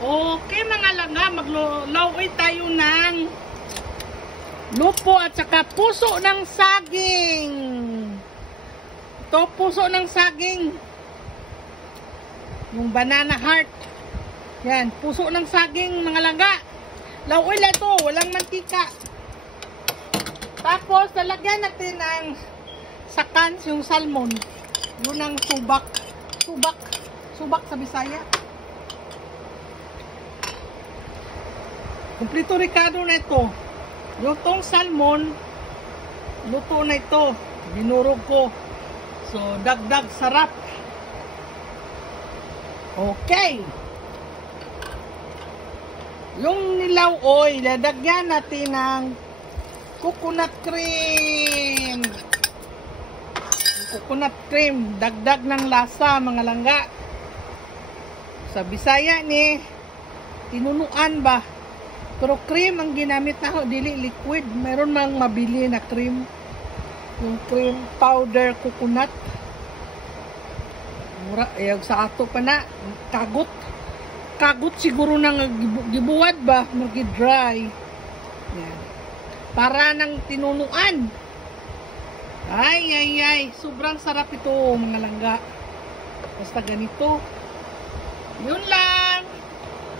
Okay mga langga, maglaway tayo ng lupo at saka puso ng saging. Ito, puso ng saging. Yung banana heart. Yan, puso ng saging mga langga. Laway lang ito, walang mantika. Tapos, lalagyan natin ng sakans, yung salmon. Yun ang subak. Subak sa Bisaya. Kumplito Ricardo na ito. Yung tong salmon, luto na ito. Binurog ko. So, dagdag sarap. Okay. Yung nilaw oil, ladagyan natin ng coconut cream. Coconut cream, dagdag ng lasa mga langga. Sa Bisaya ni tinunuan ba? Pero cream ang ginamit na ako, dili liquid. Meron mang mabili na cream. Yung cream powder coconut. Mura, ayag sa ato pa na. Kagot. Kagot siguro nang gibuwad ba? Magi-dry. Yan. Para ng tinunuan. Ay. Sobrang sarap ito mga langga. Basta ganito. Yun lang.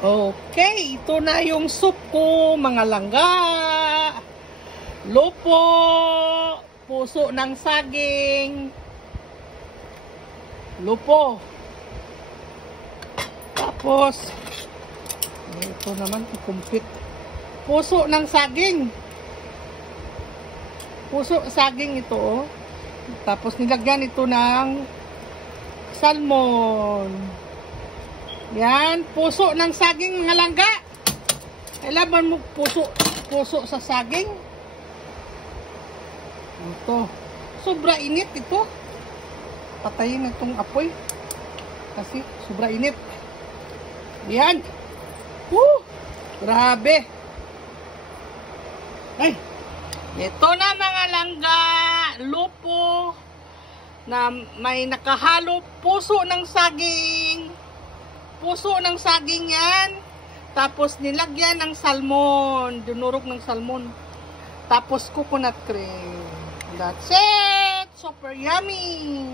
Okay, ito na yung soup ko, mga langga. Lupo, puso ng saging. Lupo. Tapos, ito naman, kumpit. Puso ng saging. Puso, saging ito, oh. Tapos, nilagyan ito ng salmon. Yan, puso ng saging mga langga. Kailangan mo puso sa saging. Ito. Sobra init ito. Patayin itong apoy. Kasi sobra init. Yan. Grabe. Ay. Ito na mga langga. Lupo. Na may nakahalo puso ng saging. Puso ng saging yan. Tapos nilagyan ng salmon. Dinurog ng salmon. Tapos coconut cream. That's it. Super yummy.